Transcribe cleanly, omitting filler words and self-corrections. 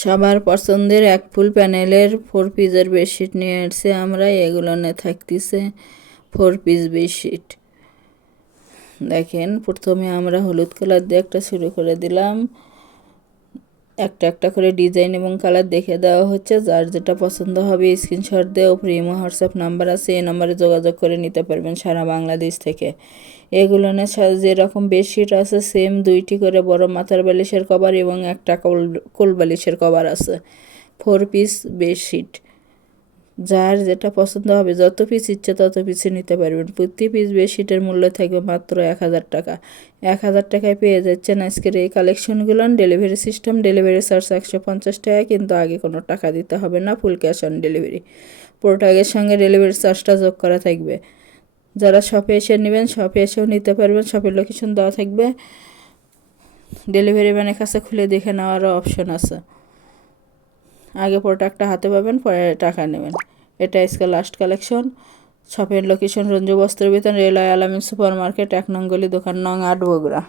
সবার পছন্দের এক ফুল প্যানেলের 4 পিসের বেডশিট নিয়ে আসছে আমরা। এগুলো নিয়ে থাকতেছে 4 পিস বেডশিট। দেখেন, প্রথমে আমরা হলুদ কালার দিয়ে একটা শুরু করে দিলাম। একটা একটা করে ডিজাইন এবং কালার দেখে দেওয়া হচ্ছে। যার যেটা পছন্দ হবে স্ক্রিনশট দিয়ে উপরে ইমো হোয়াটসঅ্যাপ নাম্বার আছে, এই নাম্বারে যোগাযোগ করে নিতে পারবেন সারা বাংলাদেশ থেকে। এগুলো যেরকম বেডশিট আছে সেম 2টি করে বড় মাথার বালিশের কভার এবং একটা কোল বালিশের কভার আছে। 4 পিস বেডশিট, যার যেটা পছন্দ হবে যত পিস ইচ্ছে তত পিসে নিতে পারবেন। প্রতি পিস বেডশিটের মূল্য থাকবে মাত্র 1000 টাকা। 1000 টাকায় পেয়ে যাচ্ছেন আজকের এই কালেকশনগুলো। ডেলিভারি সিস্টেম, ডেলিভারি চার্জ 150 টাকা, কিন্তু আগে কোনো টাকা দিতে হবে না, ফুল ক্যাশ অন ডেলিভারি। প্রোডাক্টের সঙ্গে ডেলিভারি চার্জটা যোগ করা থাকবে। যারা শপে এসে নেবেন শপে এসেও নিতে পারবেন, শপের লোকেশন দেওয়া থাকবে। ডেলিভারি ম্যানের কাছে খুলে দেখে নেওয়ারও অপশন আছে। আগে প্রোডাক্টটা হাতে পাবেন, পরে টাকা নেবেন। এটা আজকে লাস্ট কালেকশন। শপের লোকেশন রঞ্জু বস্ত্র বিতান, রেলওয়ে আলামিন সুপার মার্কেট, 1 নং গলি, দোকান নং 8, বগুড়া।